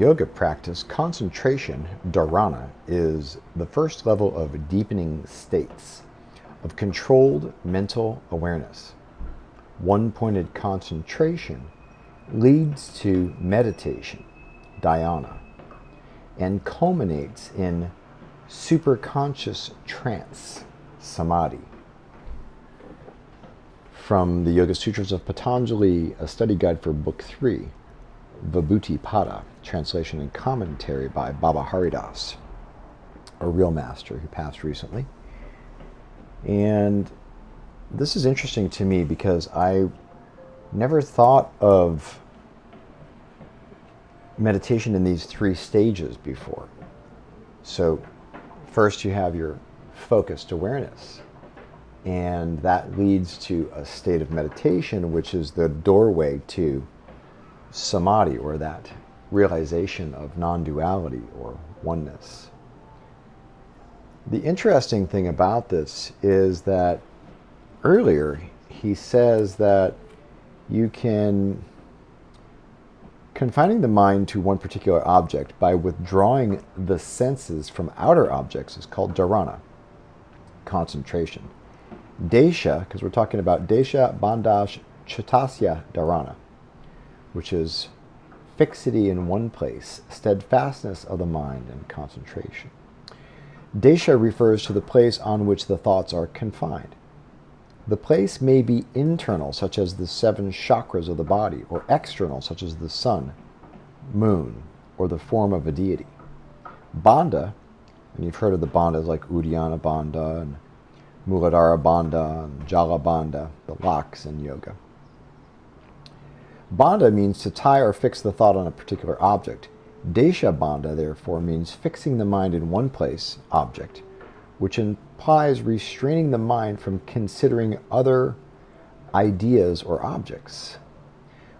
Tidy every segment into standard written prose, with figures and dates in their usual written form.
yoga practice, concentration, dharana, is the first level of deepening states of controlled mental awareness. One-pointed concentration leads to meditation, dhyana, and culminates in superconscious trance, samadhi. From the Yoga Sutras of Patanjali, a study guide for Book 3, Vibhuti Pada, translation and commentary by Baba Haridas, a real master who passed recently. And this is interesting to me because I never thought of meditation in these three stages before. So first you have your focused awareness, and that leads to a state of meditation, which is the doorway to samadhi, or that realization of non-duality or oneness. The interesting thing about this is that earlier he says that you can, confining the mind to one particular object by withdrawing the senses from outer objects, is called dharana, concentration. Desha, because we're talking about desha, bandha, chitasya, dharana, which is fixity in one place, steadfastness of the mind, and concentration. Desha refers to the place on which the thoughts are confined. The place may be internal, such as the 7 chakras of the body, or external, such as the sun, moon, or the form of a deity. Bandha, and you've heard of the bandhas like Uddiyana Bandha and Muladhara Bandha and Jala Bandha, the locks in yoga. Bandha means to tie or fix the thought on a particular object. Desha bandha, therefore, means fixing the mind in one place, object, which implies restraining the mind from considering other ideas or objects.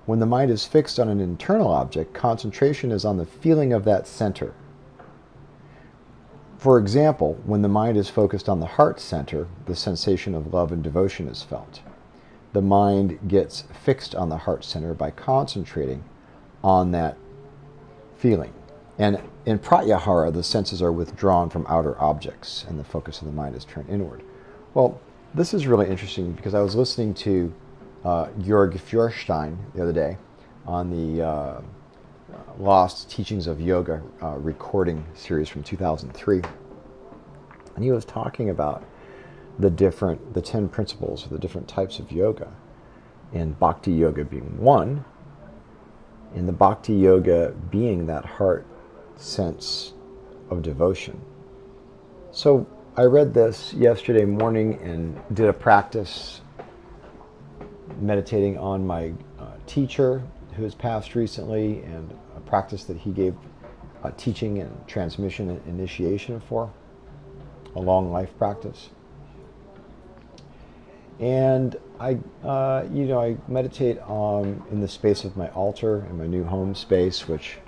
When the mind is fixed on an internal object, concentration is on the feeling of that center. For example, when the mind is focused on the heart center, the sensation of love and devotion is felt. The mind gets fixed on the heart center by concentrating on that feeling. And in pratyahara, the senses are withdrawn from outer objects and the focus of the mind is turned inward. Well, this is really interesting because I was listening to Jörg Feuerstein the other day on the Lost Teachings of Yoga recording series from 2003. And he was talking about the 10 principles, the different types of yoga, and bhakti yoga being one, and the bhakti yoga being that heart sense of devotion. So I read this yesterday morning and did a practice meditating on my teacher who has passed recently, and a practice that he gave teaching and transmission and initiation for, a long life practice. And I meditate in the space of my altar in my new home space, which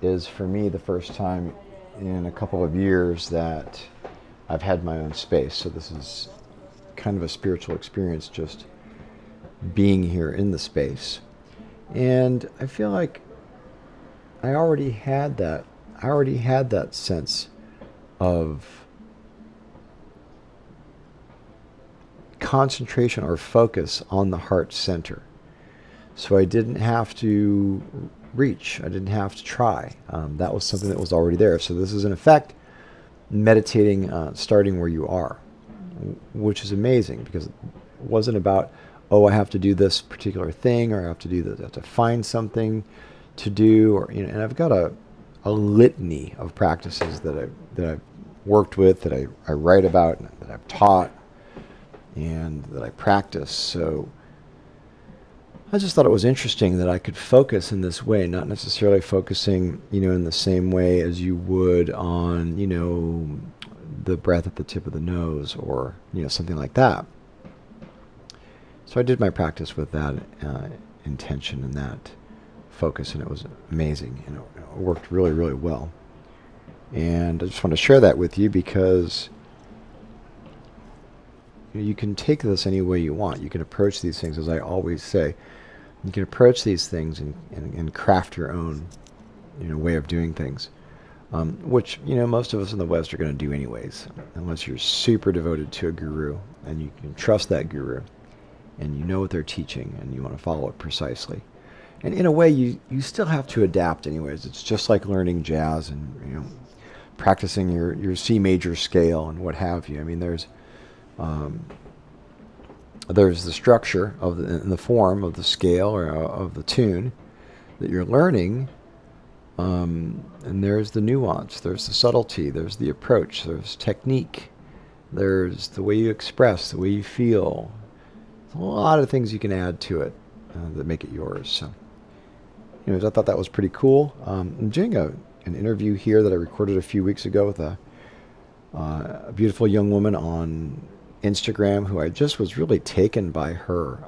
is for me the first time in a couple of years that I've had my own space. So this is kind of a spiritual experience, just being here in the space. And I feel like I already had that sense of concentration or focus on the heart center. So I didn't have to reach. I didn't have to try. That was something that was already there. So this is in effect meditating starting where you are, which is amazing because it wasn't about, oh, I have to do this particular thing, or I have to do this, I have to find something to do, or and I've got a litany of practices that I've worked with, that I write about, and that I've taught, and that I practice. So I just thought it was interesting that I could focus in this way, not necessarily focusing, in the same way as you would on, the breath at the tip of the nose, or, something like that. So I did my practice with that intention and that focus, and it was amazing. It worked really, really well. And I just want to share that with you because you can take this any way you want. You can approach these things, as I always say, you can approach these things and craft your own way of doing things, which most of us in the West are going to do anyways, unless you're super devoted to a guru and you can trust that guru and you know what they're teaching and you want to follow it precisely. And in a way, you still have to adapt anyways. It's just like learning jazz and practicing your C major scale and what have you. I mean, there's the structure in the form of the scale or of the tune that you're learning, and there's the nuance, there's the subtlety, there's the approach, there's technique, there's the way you express, the way you feel. There's a lot of things you can add to it that make it yours. So, I thought that was pretty cool. I'm doing an interview here that I recorded a few weeks ago with a beautiful young woman on Instagram who I just was really taken by her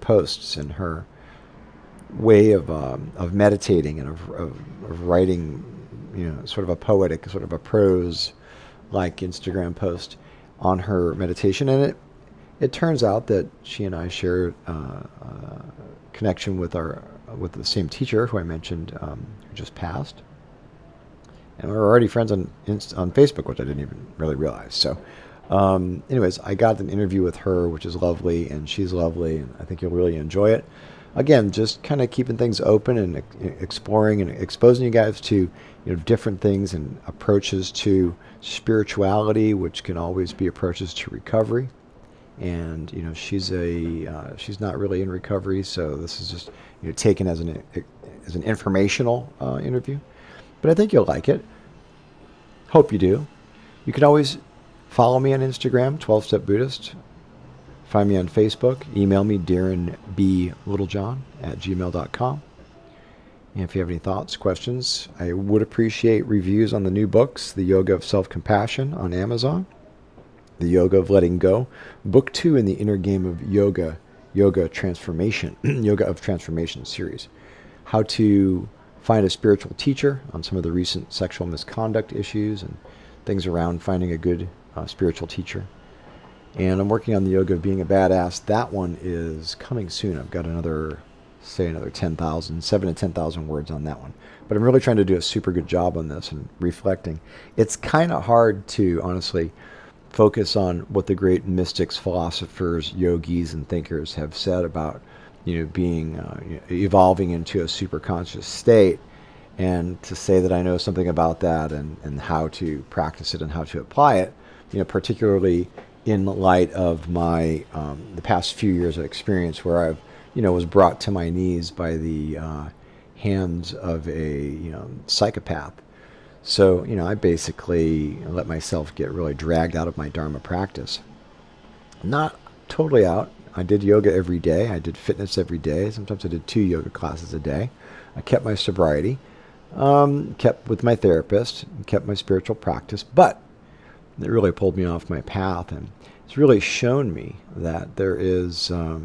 posts and her way of meditating and of writing, sort of a poetic, sort of a prose-like Instagram post on her meditation. And it turns out that she and I share connection with the same teacher who I mentioned who just passed. And we're already friends on Facebook, which I didn't even really realize. So anyways, I got an interview with her, which is lovely, and she's lovely, and I think you'll really enjoy it. Again, just kind of keeping things open and exploring and exposing you guys to different things and approaches to spirituality, which can always be approaches to recovery. And she's not really in recovery, so this is just taken as an informational interview. But I think you'll like it. Hope you do. You can always follow me on Instagram, 12-Step Buddhist. Find me on Facebook. Email me, darrenblittlejohn@gmail.com. And if you have any thoughts, questions, I would appreciate reviews on the new books, The Yoga of Self-Compassion on Amazon, The Yoga of Letting Go, Book 2 in the Inner Game of Yoga Transformation, Yoga of Transformation series. How to find a spiritual teacher on some of the recent sexual misconduct issues and things around finding a good spiritual teacher. And I'm working on the Yoga of Being a Badass. That one is coming soon. I've got another 10,000, 7 to 10,000 words on that one. But I'm really trying to do a super good job on this and reflecting. It's kind of hard to, honestly, focus on what the great mystics, philosophers, yogis, and thinkers have said about, being, evolving into a super conscious state, and to say that I know something about that and how to practice it and how to apply it, particularly in light of my the past few years of experience where I've was brought to my knees by the hands of a psychopath. So I basically let myself get really dragged out of my Dharma practice. Not totally out. I did yoga every day. I did fitness every day. Sometimes I did 2 yoga classes a day. I kept my sobriety, kept with my therapist, kept my spiritual practice, but it really pulled me off my path, and it's really shown me that there's a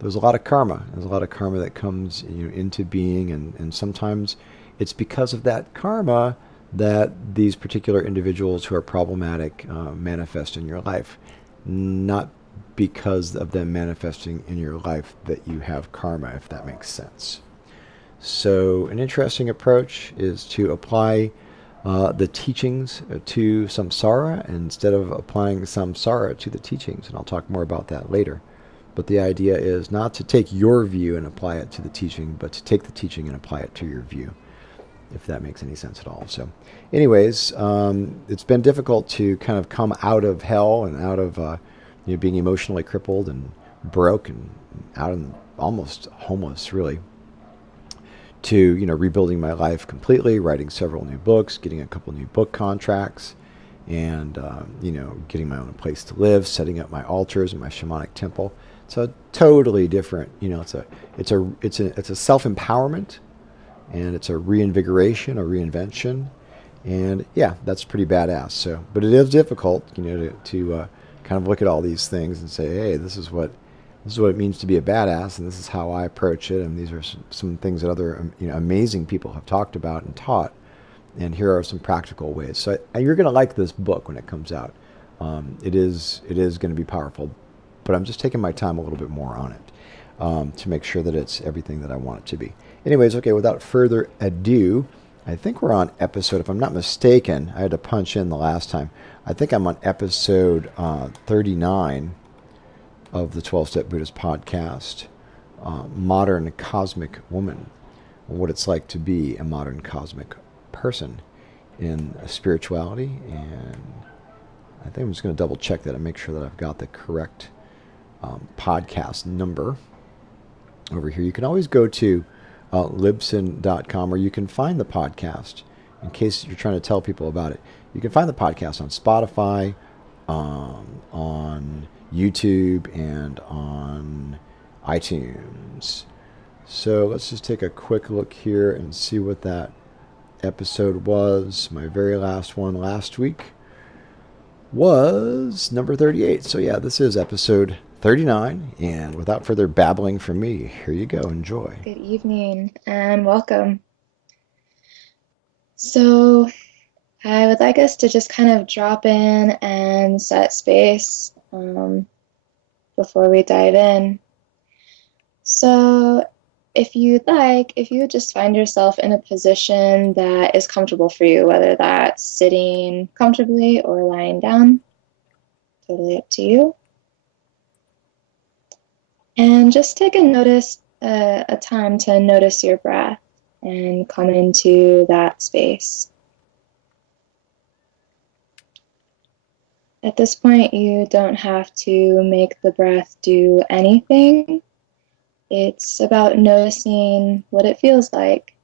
lot of karma. There's a lot of karma that comes into being, and sometimes it's because of that karma that these particular individuals who are problematic manifest in your life, not because of them manifesting in your life that you have karma, if that makes sense. So an interesting approach is to apply the teachings to samsara instead of applying samsara to the teachings, and I'll talk more about that later. But the idea is not to take your view and apply it to the teaching, but to take the teaching and apply it to your view, if that makes any sense at all. So anyways, it's been difficult to kind of come out of hell and out of being emotionally crippled and broke and out and almost homeless, really, to rebuilding my life completely, writing several new books, getting a couple new book contracts, and getting my own place to live, setting up my altars and my shamanic temple. It's a totally different, it's a self-empowerment, and it's a reinvigoration, a reinvention, and yeah, that's pretty badass. So, but it is difficult, to kind of look at all these things and say, hey, this is what it means to be a badass, and this is how I approach it, and these are some things that other amazing people have talked about and taught, and here are some practical ways. So you're going to like this book when it comes out. It is going to be powerful, but I'm just taking my time a little bit more on it. to make sure that it's everything that I want it to be. Anyways, okay, without further ado, I think we're on episode, if I'm not mistaken, I had to punch in the last time. I think I'm on episode 39 of the 12-Step Buddhist podcast, Modern Cosmic Woman, what it's like to be a modern cosmic person in spirituality. And I think I'm just going to double check that and make sure that I've got the correct podcast number over here. You can always go to libsyn.com, or you can find the podcast in case you're trying to tell people about it. You can find the podcast on Spotify, on YouTube, and on iTunes. So let's just take a quick look here and see what that episode was. My very last one last week was number 38. So yeah, this is episode 39. And without further babbling from me, here you go. Enjoy. Good evening and welcome. So I would like us to just kind of drop in and set space before we dive in. So if you'd like, if you would just find yourself in a position that is comfortable for you, whether that's sitting comfortably or lying down, totally up to you. And just take a time to notice your breath and come into that space. At this point, you don't have to make the breath do anything. It's about noticing what it feels like,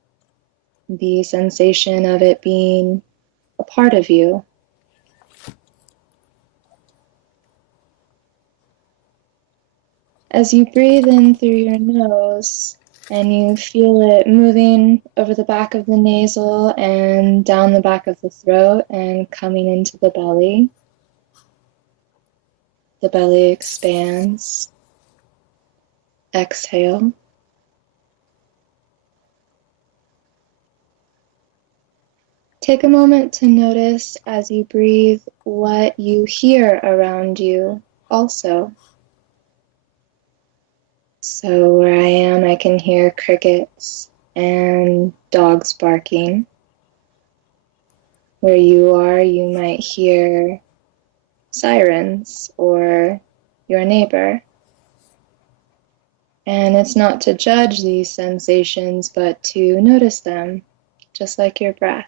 the sensation of it being a part of you. As you breathe in through your nose and you feel it moving over the back of the nasal and down the back of the throat and coming into the belly expands. Exhale. Take a moment to notice as you breathe what you hear around you also. So where I am, I can hear crickets and dogs barking. Where you are, you might hear sirens or your neighbor. And it's not to judge these sensations, but to notice them, just like your breath.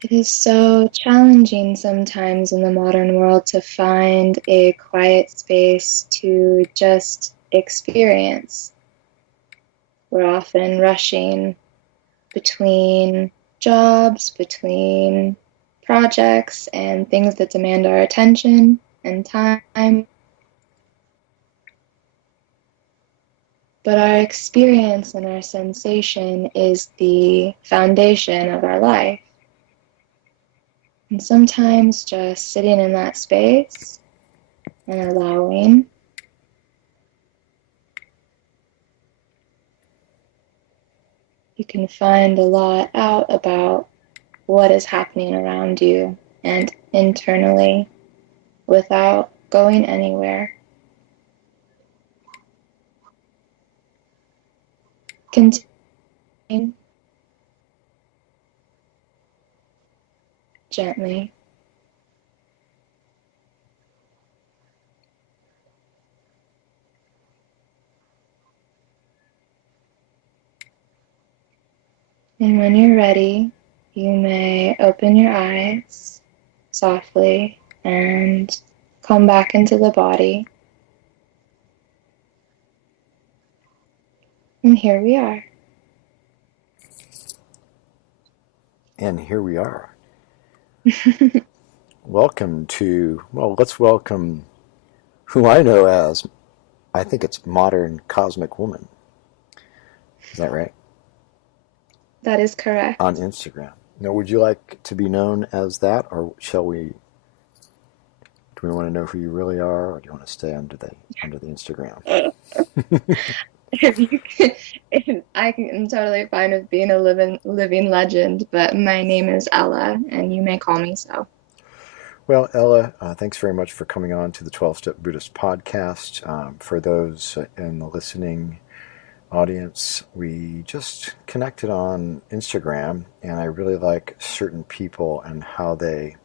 It is so challenging sometimes in the modern world to find a quiet space to just experience. We're often rushing between jobs, between projects, and things that demand our attention and time. But our experience and our sensation is the foundation of our life. And sometimes just sitting in that space and allowing, you can find a lot out about what is happening around you and internally without going anywhere. Continue gently. And when you're ready, you may open your eyes softly and come back into the body. And here we are. And here we are. Welcome to, well, let's welcome who I know as, I think it's Modern Cosmic Woman. Is that right? That is correct. On Instagram. Now, would you like to be known as that, or do we want to know who you really are, or do you want to stay under the Instagram? If you can, I'm totally fine with being a living legend, but my name is Ella, and you may call me so. Well, Ella, thanks very much for coming on to the 12-Step Buddhist podcast. For those in the listening audience, we just connected on Instagram, and I really like certain people and how they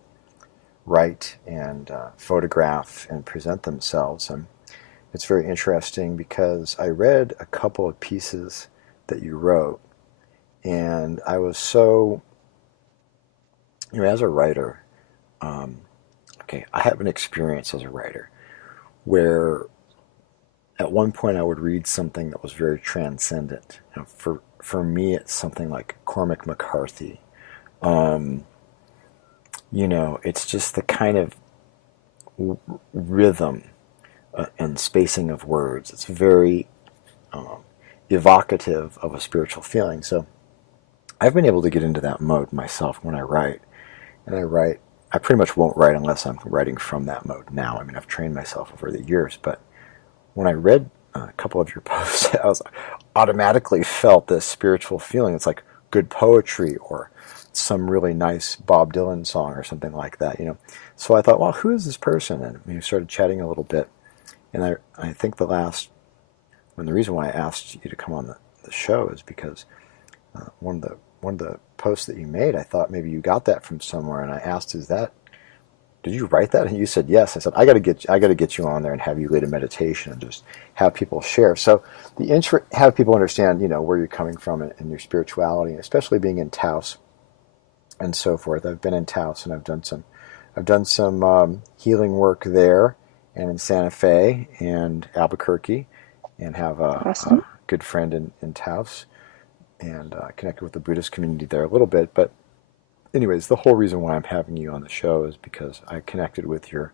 write and photograph and present themselves. And it's very interesting because I read a couple of pieces that you wrote, and I was so, as a writer, okay, I have an experience as a writer where at one point I would read something that was very transcendent. For me, it's something like Cormac McCarthy. Um, it's just the kind of rhythm and spacing of words. It's very um, evocative of a spiritual feeling. So I've been able to get into that mode myself when I write. And I pretty much won't write unless I'm writing from that mode now. I mean, I've trained myself over the years, but when I read a couple of your posts, I was automatically felt this spiritual feeling. It's like good poetry or some really nice Bob Dylan song or something like that. So I thought, well, who is this person? And we started chatting a little bit. And I think the reason why I asked you to come on the show is because one of the posts that you made, I thought maybe you got that from somewhere, and I asked, did you write that? And you said yes. I said, I got to get you on there and have you lead a meditation and just have people share. So have people understand, where you're coming from and your spirituality, especially being in Taos and so forth. I've been in Taos and I've done some healing work there and in Santa Fe and Albuquerque, and have a Awesome. good friend in Taos, and connected with the Buddhist community there a little bit. But anyways, the whole reason why I'm having you on the show is because I connected with your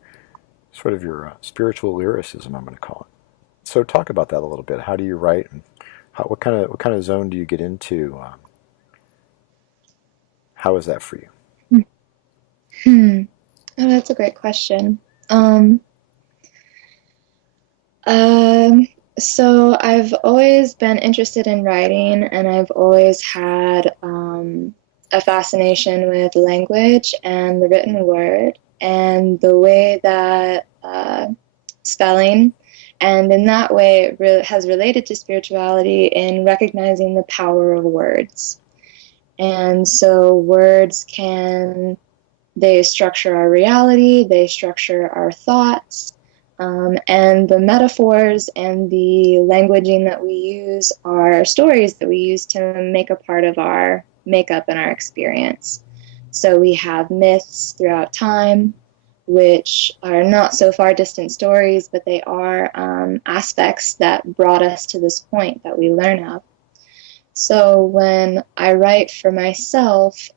spiritual lyricism, I'm going to call it. So talk about that a little bit. How do you write, and what kind of zone do you get into? How is that for you? Hmm. Oh, that's a great question. Um, um, so I've always been interested in writing, and I've always had a fascination with language and the written word and the way that spelling, and in that way it has related to spirituality in recognizing the power of words. And so they structure our reality, they structure our thoughts, and the metaphors and the languaging that we use are stories that we use to make a part of our makeup and our experience. So we have myths throughout time, which are not so far distant stories, but they are aspects that brought us to this point that we learn of. So when I write for myself,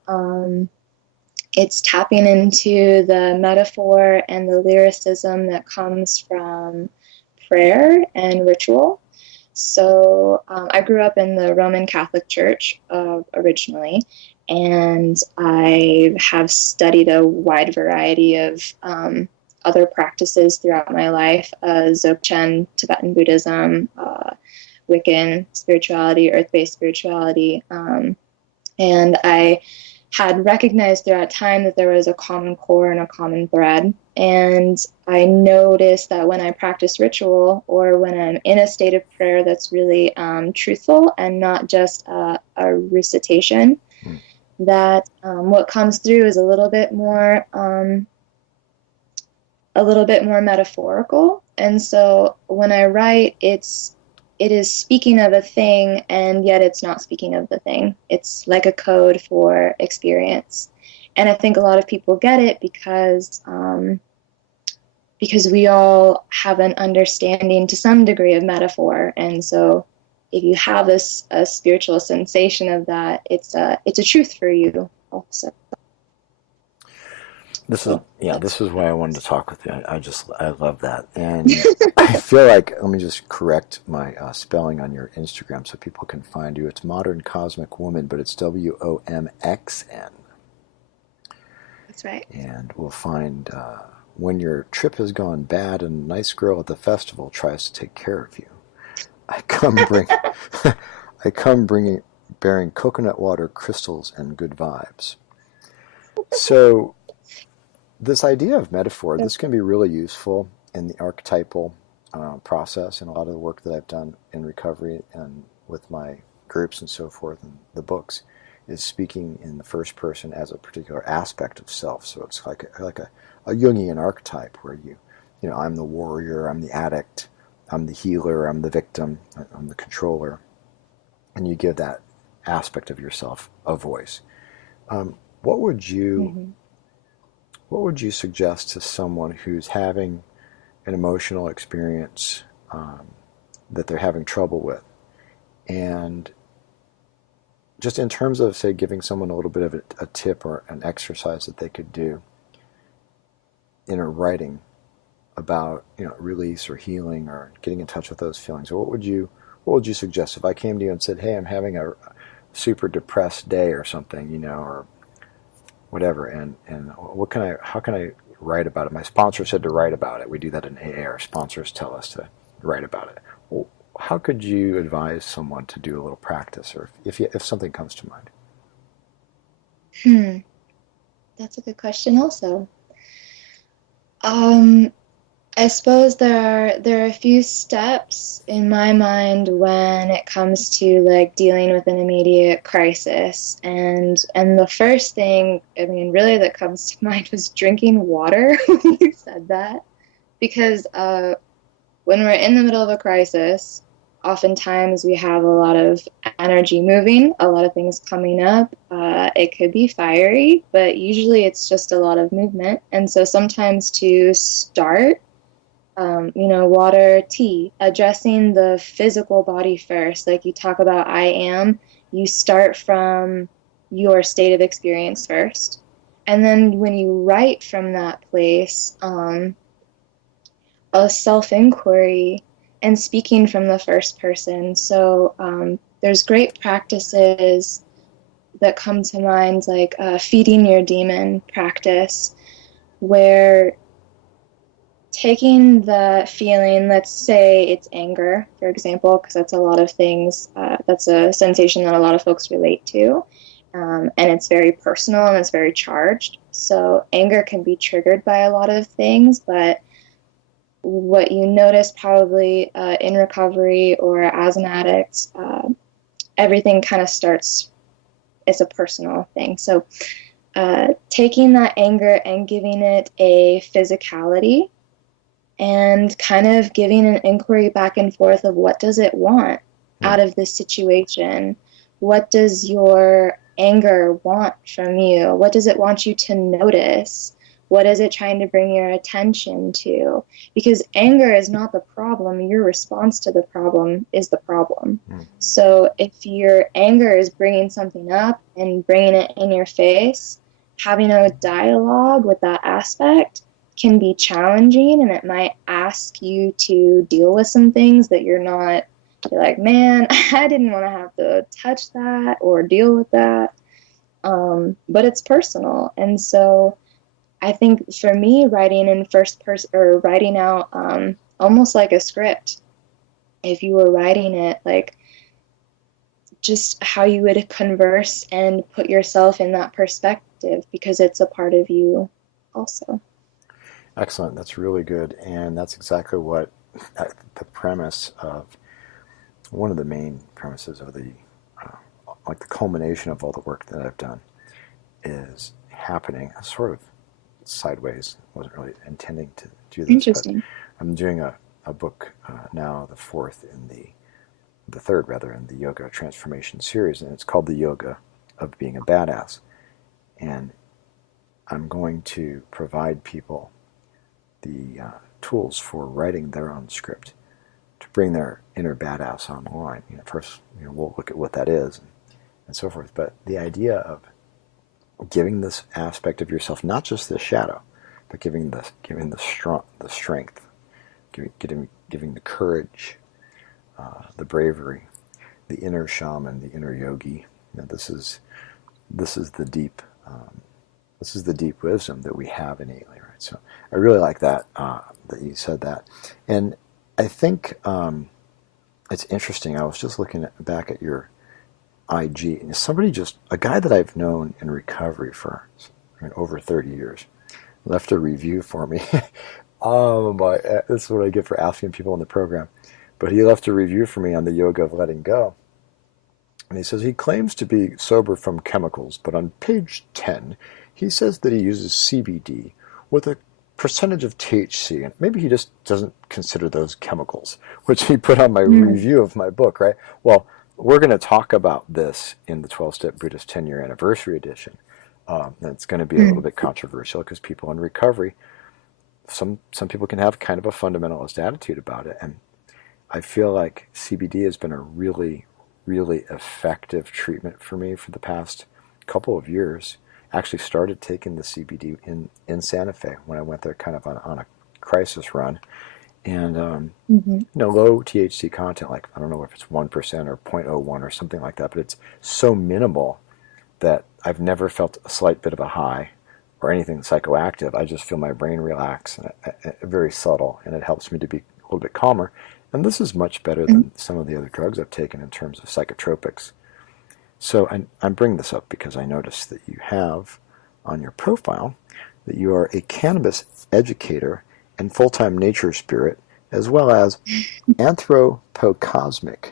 it's tapping into the metaphor and the lyricism that comes from prayer and ritual. So I grew up in the Roman Catholic Church originally, and I have studied a wide variety of other practices throughout my life: Dzogchen, Tibetan Buddhism, Wiccan spirituality, earth-based spirituality, and I had recognized throughout time that there was a common core and a common thread. And I noticed that when I practice ritual, or when I'm in a state of prayer that's really truthful and not just a recitation, that what comes through is a little bit more metaphorical. And so when I write, it is speaking of a thing, and yet it's not speaking of the thing. It's like a code for experience. And I think a lot of people get it because we all have an understanding to some degree of metaphor. And so if you have a spiritual sensation of that, it's a truth for you also. This is why I wanted to talk with you. I love that. And I feel like, let me just correct my spelling on your Instagram so people can find you. It's Modern Cosmic Woman, but it's Womxn. That's right. And we'll find when your trip has gone bad and a nice girl at the festival tries to take care of you. I come bring, I come bringing, bearing coconut water, crystals, and good vibes. So this idea of metaphor, this can be really useful in the archetypal process and a lot of the work that I've done in recovery and with my groups and so forth and the books is speaking in the first person as a particular aspect of self. So it's like a Jungian archetype where I'm the warrior, I'm the addict, I'm the healer, I'm the victim, I'm the controller, and you give that aspect of yourself a voice. What would you suggest to someone who's having an emotional experience that they're having trouble with, and just in terms of, say, giving someone a little bit of a tip or an exercise that they could do in a writing about release or healing or getting in touch with those feelings? Or what would you suggest if I came to you and said, hey, I'm having a super depressed day or something, or whatever, and how can I write about it? My sponsor said to write about it. We do that in AA. Our sponsors tell us to write about it. Well, how could you advise someone to do a little practice, or if something comes to mind? That's a good question also. I suppose there are a few steps in my mind when it comes to like dealing with an immediate crisis, and the first thing, I mean, really that comes to mind was drinking water when you said that, because when we're in the middle of a crisis, oftentimes we have a lot of energy moving, a lot of things coming up. It could be fiery, but usually it's just a lot of movement, and so sometimes to start water, tea, addressing the physical body first. Like you talk about you start from your state of experience first. And then when you write from that place, a self-inquiry and speaking from the first person. So there's great practices that come to mind, like feeding your demon practice, where taking the feeling, let's say it's anger, for example, because that's a lot of things, that's a sensation that a lot of folks relate to, and it's very personal and it's very charged. So anger can be triggered by a lot of things, but what you notice probably in recovery or as an addict, everything kind of starts, it's a personal thing. So taking that anger and giving it a physicality, and kind of giving an inquiry back and forth of what does it want out of this situation? What does your anger want from you? What does it want you to notice? What is it trying to bring your attention to? Because anger is not the problem. Your response to the problem is the problem. So if your anger is bringing something up and bringing it in your face, having a dialogue with that aspect can be challenging, and it might ask you to deal with some things that you're like, man, I didn't want to have to touch that or deal with that. But it's personal. And so I think for me, writing in first person, or writing out almost like a script, if you were writing it, like just how you would converse and put yourself in that perspective, because it's a part of you also. Excellent. That's really good. And that's exactly what the premise of one of the main premises of the like the culmination of all the work that I've done is happening sort of sideways. I wasn't really intending to do this. Interesting. But I'm doing a book now, the third in the Yoga Transformation series, and it's called The Yoga of Being a Badass. And I'm going to provide people the tools for writing their own script to bring their inner badass online. First, we'll look at what that is and so forth. But the idea of giving this aspect of yourself, not just the shadow, but giving the strength, giving the courage, the bravery, the inner shaman, the inner yogi. This is the deep. This is the deep wisdom that we have innately, right? So I really like that you said that, and I think it's interesting. I was just looking back at your IG, and a guy that I've known in recovery for over 30 years, left a review for me. Oh my, this is what I get for asking people in the program. But he left a review for me on the yoga of letting go. And he says he claims to be sober from chemicals, but on page 10, he says that he uses CBD with a percentage of THC, and maybe he just doesn't consider those chemicals, which he put on my review of my book, right? Well, we're going to talk about this in the 12-Step Buddhist 10-year anniversary edition. And it's going to be a little bit controversial because people in recovery, some people can have kind of a fundamentalist attitude about it. And I feel like CBD has been a really, really effective treatment for me for the past couple of years. Actually started taking the CBD in Santa Fe when I went there kind of on a crisis run. And, low THC content, like I don't know if it's 1% or 0.01 or something like that, but it's so minimal that I've never felt a slight bit of a high or anything psychoactive. I just feel my brain relax, and very subtle, and it helps me to be a little bit calmer. And this is much better than some of the other drugs I've taken in terms of psychotropics. So I'm bringing this up because I noticed that you have on your profile that you are a cannabis educator and full-time nature spirit, as well as anthropocosmic.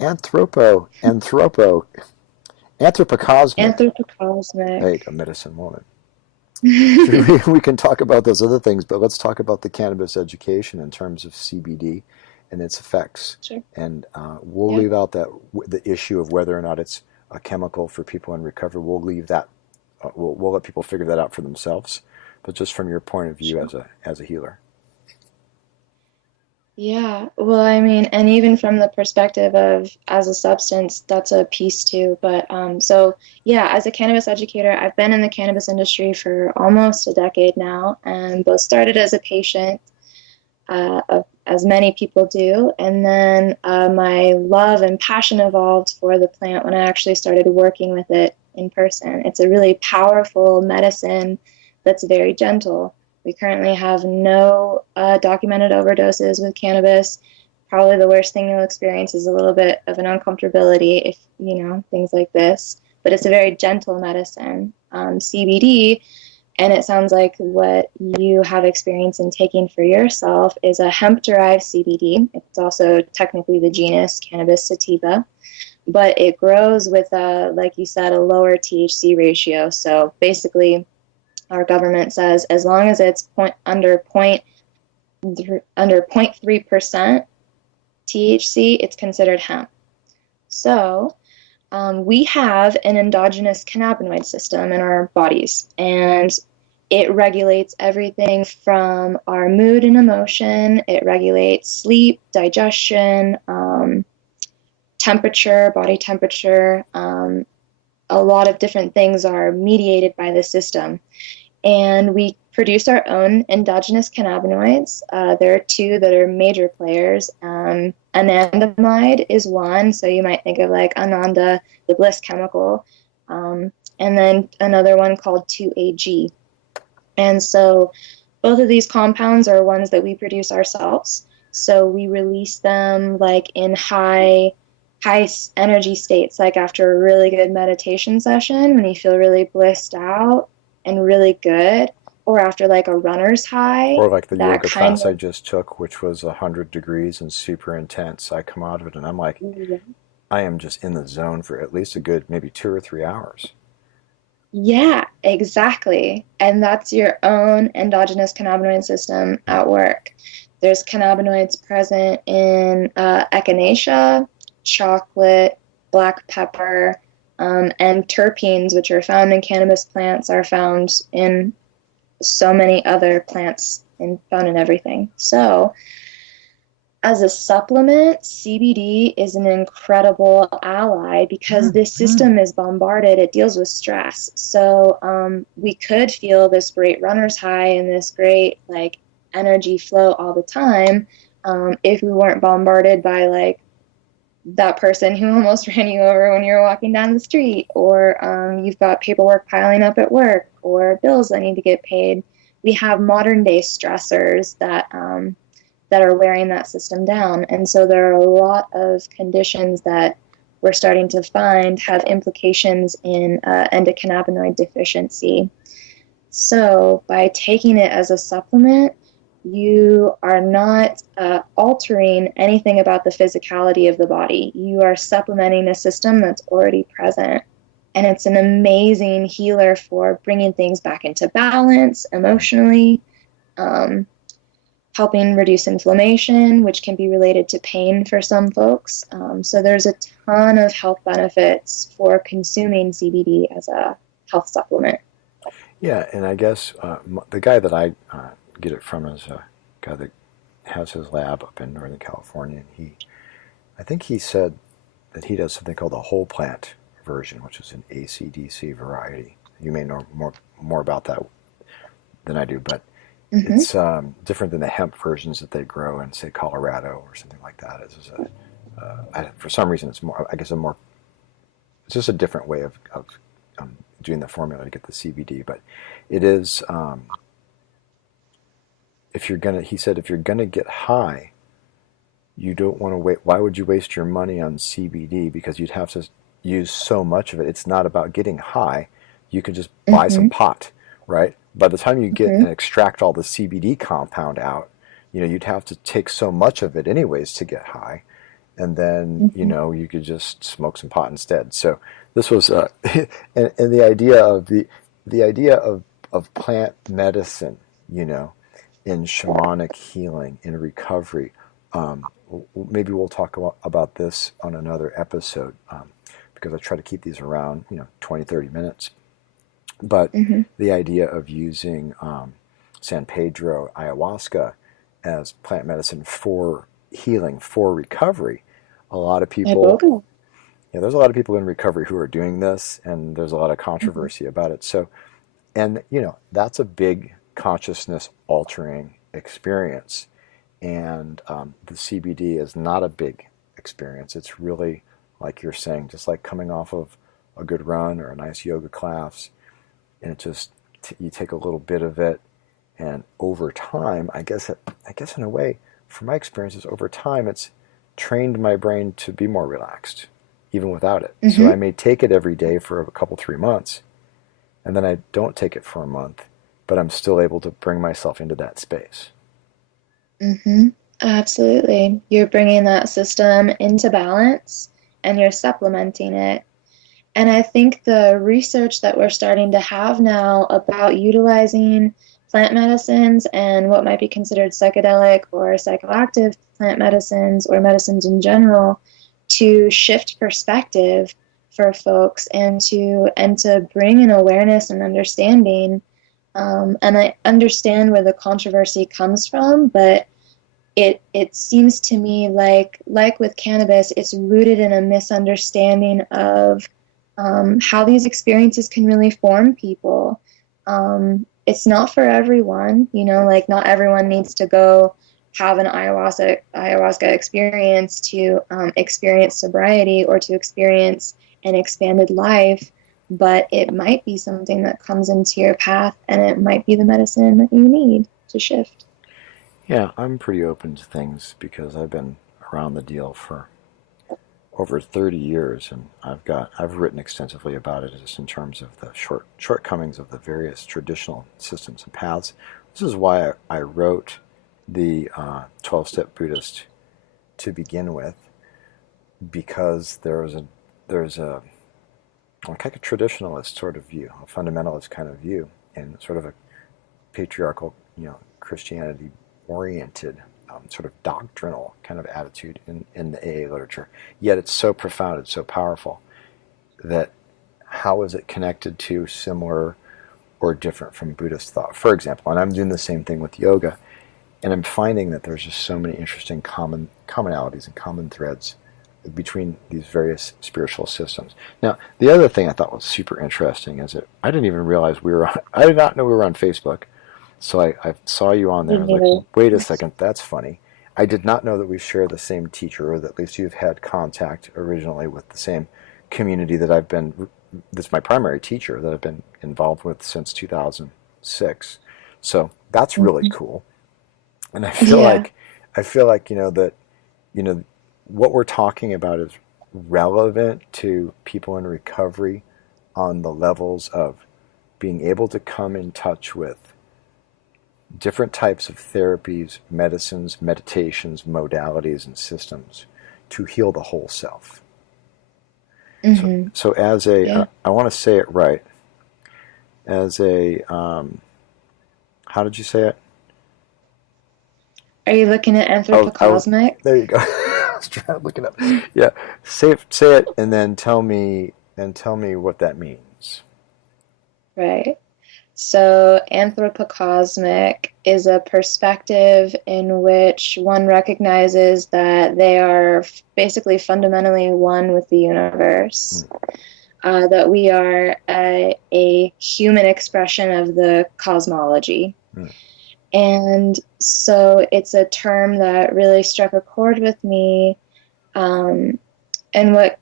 Anthropocosmic. Hey, a medicine woman. We can talk about those other things, but let's talk about the cannabis education in terms of CBD and its effects. Sure. And we'll leave out the issue of whether or not it's a chemical for people in recovery. We'll leave that. We'll let people figure that out for themselves. But just from your point of view as a healer. Yeah, well, I mean, and even from the perspective of as a substance, that's a piece too. But so yeah, as a cannabis educator, I've been in the cannabis industry for almost a decade now, and both started as a patient, as many people do, and then my love and passion evolved for the plant when I actually started working with it in person. It's a really powerful medicine that's very gentle. We currently have no documented overdoses with cannabis. Probably the worst thing you'll experience is a little bit of an uncomfortability if, things like this. But it's a very gentle medicine. CBD, and it sounds like what you have experience in taking for yourself, is a hemp-derived CBD. It's also technically the genus Cannabis sativa. But it grows with, like you said, a lower THC ratio. So basically, our government says as long as it's under 0.3% THC, it's considered hemp. So we have an endogenous cannabinoid system in our bodies, and it regulates everything from our mood and emotion. It regulates sleep, digestion, temperature, body temperature. A lot of different things are mediated by the system. And we produce our own endogenous cannabinoids. There are two that are major players. Anandamide is one, so you might think of like Ananda, the bliss chemical, and then another one called 2-AG. And so both of these compounds are ones that we produce ourselves. So we release them like in high energy states, like after a really good meditation session when you feel really blissed out and really good, or after like a runner's high. Or like the yoga class I just took, which was 100 degrees and super intense. I come out of it and I'm like, I am just in the zone for at least a good maybe 2 or 3 hours. Yeah, exactly. And that's your own endogenous cannabinoid system at work. There's cannabinoids present in echinacea, chocolate, black pepper, and terpenes, which are found in cannabis plants, are found in so many other plants and found in everything. So as a supplement, CBD is an incredible ally because this system is bombarded. It deals with stress. So we could feel this great runner's high and this great like energy flow all the time if we weren't bombarded by like that person who almost ran you over when you were walking down the street, or you've got paperwork piling up at work, or bills that need to get paid. We have modern day stressors that that are wearing that system down. And so there are a lot of conditions that we're starting to find have implications in endocannabinoid deficiency. So by taking it as a supplement, you are not altering anything about the physicality of the body. You are supplementing a system that's already present. And it's an amazing healer for bringing things back into balance emotionally, helping reduce inflammation, which can be related to pain for some folks. So there's a ton of health benefits for consuming CBD as a health supplement. Yeah, and I guess the guy that I get it from is a guy that has his lab up in Northern California, and I think he said that he does something called a whole plant version, which is an ACDC variety. You may know more about that than I do, but it's different than the hemp versions that they grow in, say, Colorado or something like that. For some reason, it's more. I guess it's just a different way of doing the formula to get the CBD. But it is, he said, if you're gonna get high, you don't want to wait. Why would you waste your money on CBD? Because you'd have to use so much of it. It's not about getting high. You can just buy some pot, right? By the time you get and extract all the CBD compound out, you'd have to take so much of it anyways to get high. And then, you could just smoke some pot instead. So this was, and the idea of plant medicine, in shamanic healing, in recovery. Maybe we'll talk about this on another episode, because I try to keep these around, 20, 30 minutes. But the idea of using San Pedro ayahuasca as plant medicine for healing, for recovery, a lot of people, there's a lot of people in recovery who are doing this, and there's a lot of controversy about it. So, and that's a big consciousness altering experience. And the CBD is not a big experience. It's really, like you're saying, just like coming off of a good run or a nice yoga class. And it just, you take a little bit of it, and over time, I guess in a way, from my experiences, over time, it's trained my brain to be more relaxed, even without it. So I may take it every day for a couple, 3 months, and then I don't take it for a month, but I'm still able to bring myself into that space. Absolutely. You're bringing that system into balance, and you're supplementing it. And I think the research that we're starting to have now about utilizing plant medicines and what might be considered psychedelic or psychoactive plant medicines or medicines in general to shift perspective for folks and to bring an awareness and understanding. And I understand where the controversy comes from, but it seems to me like with cannabis, it's rooted in a misunderstanding of how these experiences can really form people. It's not for everyone, not everyone needs to go have an ayahuasca experience to experience sobriety or to experience an expanded life, but it might be something that comes into your path, and it might be the medicine that you need to shift. Yeah, I'm pretty open to things because I've been around the deal for over 30 years, and I've written extensively about it just in terms of the shortcomings of the various traditional systems and paths. This is why I wrote the 12-step Buddhist to begin with, because there's a like a traditionalist sort of view, a fundamentalist kind of view, and sort of a patriarchal, Christianity oriented sort of doctrinal kind of attitude in the AA literature. Yet it's so profound, it's so powerful, that how is it connected to, similar, or different from Buddhist thought? For example, and I'm doing the same thing with yoga, and I'm finding that there's just so many interesting commonalities and common threads between these various spiritual systems. Now, the other thing I thought was super interesting is that I didn't even realize I did not know we were on Facebook. So I saw you on there. I was like, wait a second, that's funny. I did not know that we share the same teacher, or that at least you've had contact originally with the same community that's my primary teacher that I've been involved with since 2006. So that's really cool. And I feel like I feel like, that, what we're talking about is relevant to people in recovery on the levels of being able to come in touch with different types of therapies, medicines, meditations, modalities, and systems to heal the whole self. Mm-hmm. So as Yeah. I want to say it right, as a, how did you say it? Are you looking at anthropocosmic? There you go. I was trying to look it up. Yeah, say it, and then tell me what that means. Right. So, anthropocosmic is a perspective in which one recognizes that they are basically fundamentally one with the universe, that we are a human expression of the cosmology. And so it's a term that really struck a chord with me. And what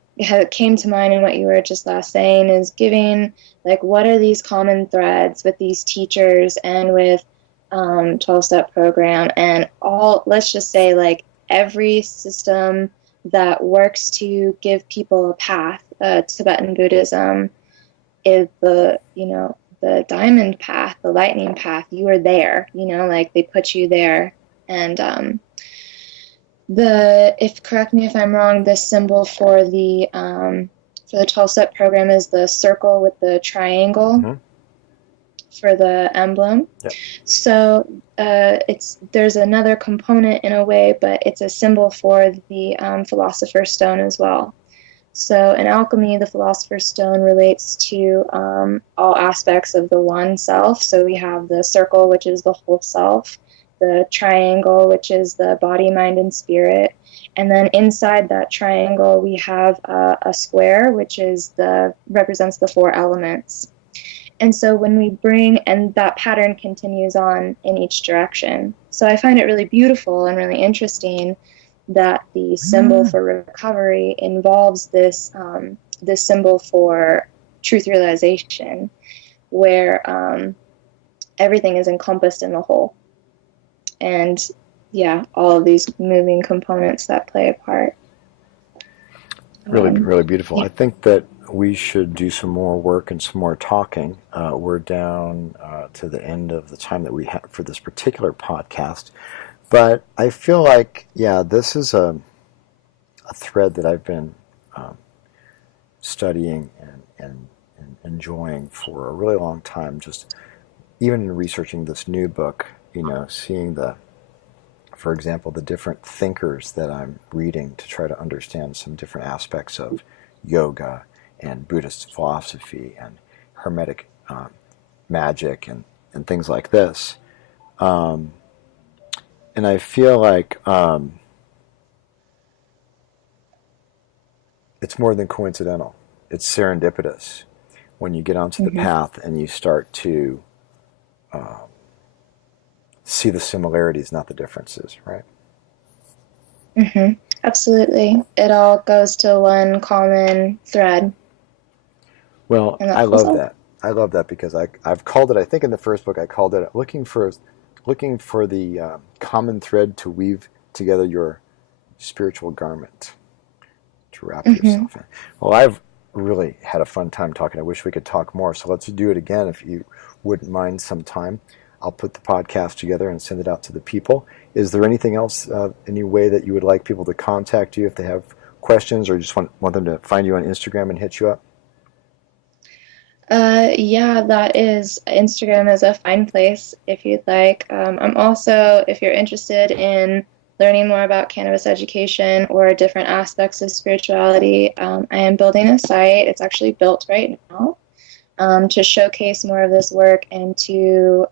came to mind and what you were just last saying is giving, like, what are these common threads with these teachers and with 12-step program and all, let's just say, like, every system that works to give people a path. Tibetan Buddhism is the diamond path, the lightning path. You are there, like they put you there. And correct me if I'm wrong, the symbol for the 12-step program is the circle with the triangle for the emblem. Yep. So there's another component in a way, but it's a symbol for the Philosopher's Stone as well. So in alchemy, the Philosopher's Stone relates to all aspects of the one self. So we have the circle, which is the whole self, the triangle, which is the body, mind, and spirit. And then inside that triangle, we have a square, which represents the 4 elements. And so when we and that pattern continues on in each direction. So I find it really beautiful and really interesting that the symbol for recovery involves this symbol for truth realization, where everything is encompassed in the whole. And all of these moving components that play a part. Really beautiful. Yeah. I think that we should do some more work and some more talking. We're down to the end of the time that we have for this particular podcast. But I feel like, this is a thread that I've been studying and enjoying for a really long time. Just even in researching this new book, seeing for example, the different thinkers that I'm reading to try to understand some different aspects of yoga and Buddhist philosophy and Hermetic magic and things like this. And I feel like it's more than coincidental. It's serendipitous when you get onto the path and you start to see the similarities, not the differences, right? Absolutely. It all goes to one common thread. Well, I love that. I love that because I've called it, I think in the first book I called it looking for the common thread to weave together your spiritual garment, to wrap yourself in. Well, I've really had a fun time talking. I wish we could talk more, so let's do it again if you wouldn't mind sometime. I'll put the podcast together and send it out to the people. Is there anything else, any way that you would like people to contact you if they have questions or just want them to find you on Instagram and hit you up? That is, Instagram is a fine place if you'd like. I'm also, if you're interested in learning more about cannabis education or different aspects of spirituality, I am building a site. It's actually built right now to showcase more of this work and to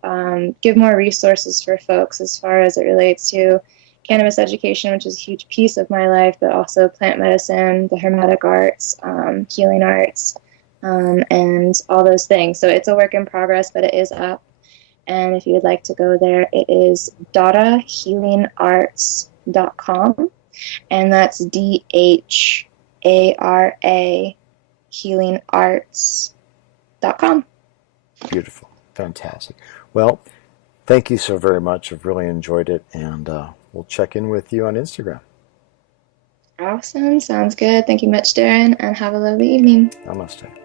give more resources for folks as far as it relates to cannabis education, which is a huge piece of my life, but also plant medicine, the Hermetic arts, healing arts, and all those things. So it's a work in progress, but it is up. And if you would like to go there, it is darahealingarts.com. And that's DHARA healingarts.com. Beautiful. Fantastic. Well, thank you so very much. I've really enjoyed it. And we'll check in with you on Instagram. Awesome. Sounds good. Thank you much, Darren, and have a lovely evening. Namaste.